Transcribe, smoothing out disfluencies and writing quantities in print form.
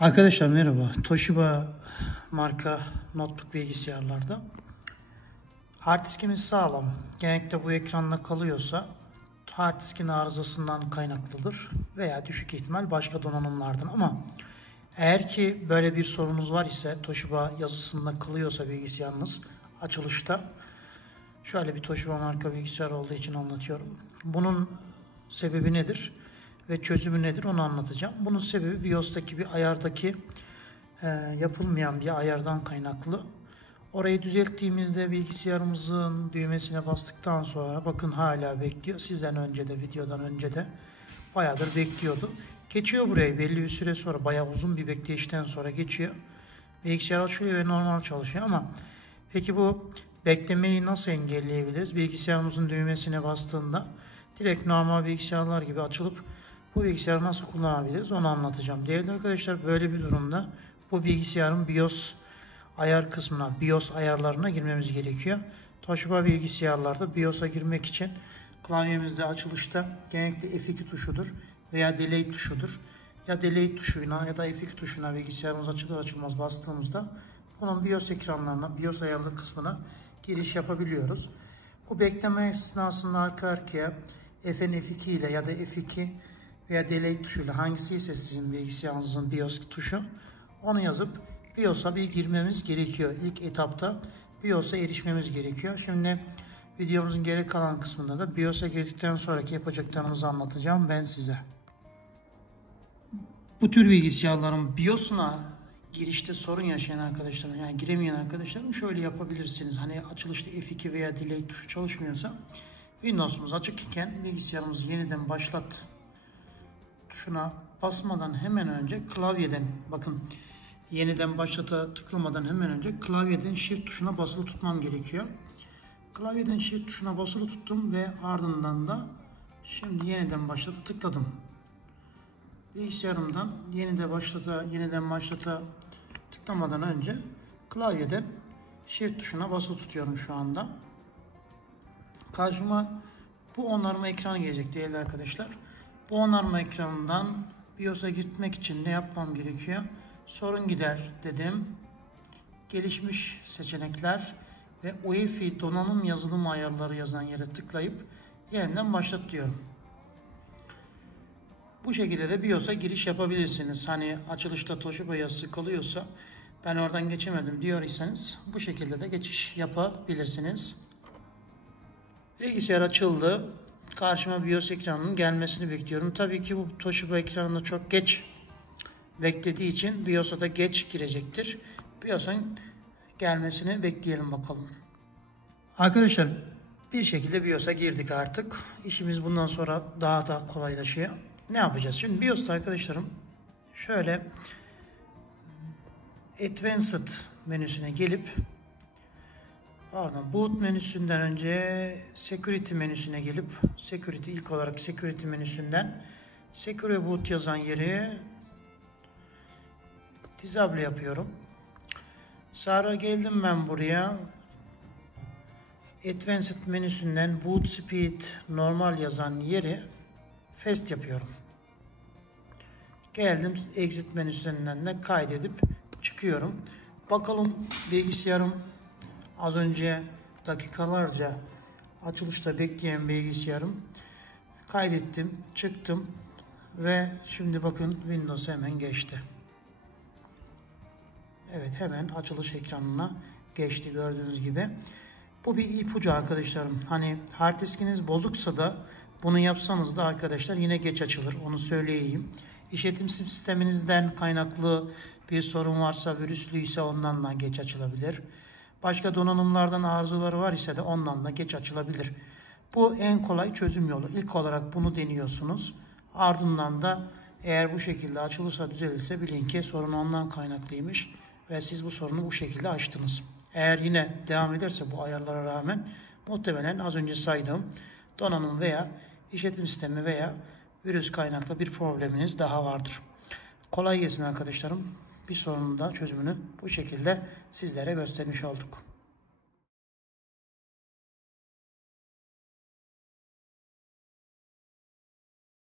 Arkadaşlar merhaba. Toshiba marka notebook bilgisayarlarda hard diskimiz sağlam. Genellikle bu ekranda kalıyorsa hard diskin arızasından kaynaklıdır veya düşük ihtimal başka donanımlardan, ama eğer ki böyle bir sorunuz var ise, Toshiba yazısında kalıyorsa bilgisayarınız açılışta, şöyle bir Toshiba marka bilgisayar olduğu için anlatıyorum. Bunun sebebi nedir ve çözümü nedir onu anlatacağım. Bunun sebebi BIOS'taki bir ayardaki yapılmayan bir ayardan kaynaklı. Orayı düzelttiğimizde bilgisayarımızın düğmesine bastıktan sonra bakın hala bekliyor. Sizden önce de, videodan önce de bayağıdır bekliyordu. Geçiyor burayı belli bir süre sonra, bayağı uzun bir bekleyişten sonra geçiyor. Bilgisayar açılıyor ve normal çalışıyor, ama peki bu beklemeyi nasıl engelleyebiliriz? Bilgisayarımızın düğmesine bastığında direkt normal bilgisayarlar gibi açılıp bu bilgisayarı nasıl kullanabiliriz onu anlatacağım. Değerli arkadaşlar, böyle bir durumda bu bilgisayarın BIOS ayar kısmına, BIOS ayarlarına girmemiz gerekiyor. Toshiba bilgisayarlarda BIOS'a girmek için klavyemizde açılışta genellikle F2 tuşudur veya Delete tuşudur. Ya Delete tuşuna ya da F2 tuşuna bilgisayarımız açılır açılmaz bastığımızda bunun BIOS ekranlarına, BIOS ayarları kısmına giriş yapabiliyoruz. Bu bekleme esnasında arka arkaya F2 ile ya da F2 veya Delete tuşuyla, hangisi ise sizin bilgisayarınızın BIOS tuşu, onu yazıp BIOS'a bir girmemiz gerekiyor. İlk etapta BIOS'a erişmemiz gerekiyor. Şimdi videomuzun geri kalan kısmında da BIOS'a girdikten sonraki yapacaklarımızı anlatacağım ben size. Bu tür bilgisayarların BIOS'una girişte sorun yaşayan arkadaşlarım, yani giremeyen arkadaşlarım, şöyle yapabilirsiniz. Hani açılışta F2 veya Delete tuşu çalışmıyorsa, Windows'umuz açık iken bilgisayarımızı yeniden başlat tuşuna basmadan hemen önce klavyeden, bakın yeniden başlata tıklamadan hemen önce klavyeden Shift tuşuna basılı tutmam gerekiyor. Klavyeden Shift tuşuna basılı tuttum ve ardından da şimdi yeniden başlata tıkladım. Bilgisayarımdan yeniden başlata tıklamadan önce klavyeden Shift tuşuna basılı tutuyorum şu anda. Karşıma bu onarma ekranı gelecek değerli arkadaşlar. Bu onarma ekranından BIOS'a gitmek için ne yapmam gerekiyor? Sorun gider dedim. Gelişmiş seçenekler ve UEFI donanım yazılım ayarları yazan yere tıklayıp yeniden başlat diyorum. Bu şekilde de BIOS'a giriş yapabilirsiniz. Hani açılışta Toshiba yazısı kalıyorsa, ben oradan geçemedim diyorsanız bu şekilde de geçiş yapabilirsiniz. Bilgisayar açıldı. Karşıma BIOS ekranının gelmesini bekliyorum. Tabii ki bu Toshiba ekranında çok geç beklediği için BIOS'a da geç girecektir. BIOS'un gelmesini bekleyelim bakalım. Arkadaşlar, bir şekilde BIOS'a girdik artık. İşimiz bundan sonra daha da kolaylaşıyor. Ne yapacağız? Şimdi BIOS'ta arkadaşlarım şöyle Advanced menüsüne gelip, pardon, Boot menüsünden önce Security menüsüne gelip, ilk olarak Security menüsünden Secure Boot yazan yeri disable yapıyorum. Sonra geldim ben buraya, Advanced menüsünden Boot Speed normal yazan yeri fast yapıyorum. Geldim Exit menüsünden de kaydedip çıkıyorum. Bakalım bilgisayarım, az önce dakikalarca açılışta bekleyen bilgisayarım, kaydettim, çıktım ve şimdi bakın Windows hemen geçti. Evet, hemen açılış ekranına geçti gördüğünüz gibi. Bu bir ipucu arkadaşlarım. Hani hard diskiniz bozuksa da bunu yapsanız da arkadaşlar yine geç açılır. Onu söyleyeyim. İşletim sisteminizden kaynaklı bir sorun varsa, virüslüyse ondan da geç açılabilir. Başka donanımlardan arızaları var ise de ondan da geç açılabilir. Bu en kolay çözüm yolu. İlk olarak bunu deniyorsunuz. Ardından da eğer bu şekilde açılırsa, düzelirse bilin ki sorun ondan kaynaklıymış ve siz bu sorunu bu şekilde aştınız. Eğer yine devam ederse bu ayarlara rağmen, muhtemelen az önce saydığım donanım veya işletim sistemi veya virüs kaynaklı bir probleminiz daha vardır. Kolay gelsin arkadaşlarım. Bir sorunun da çözümünü bu şekilde sizlere göstermiş olduk.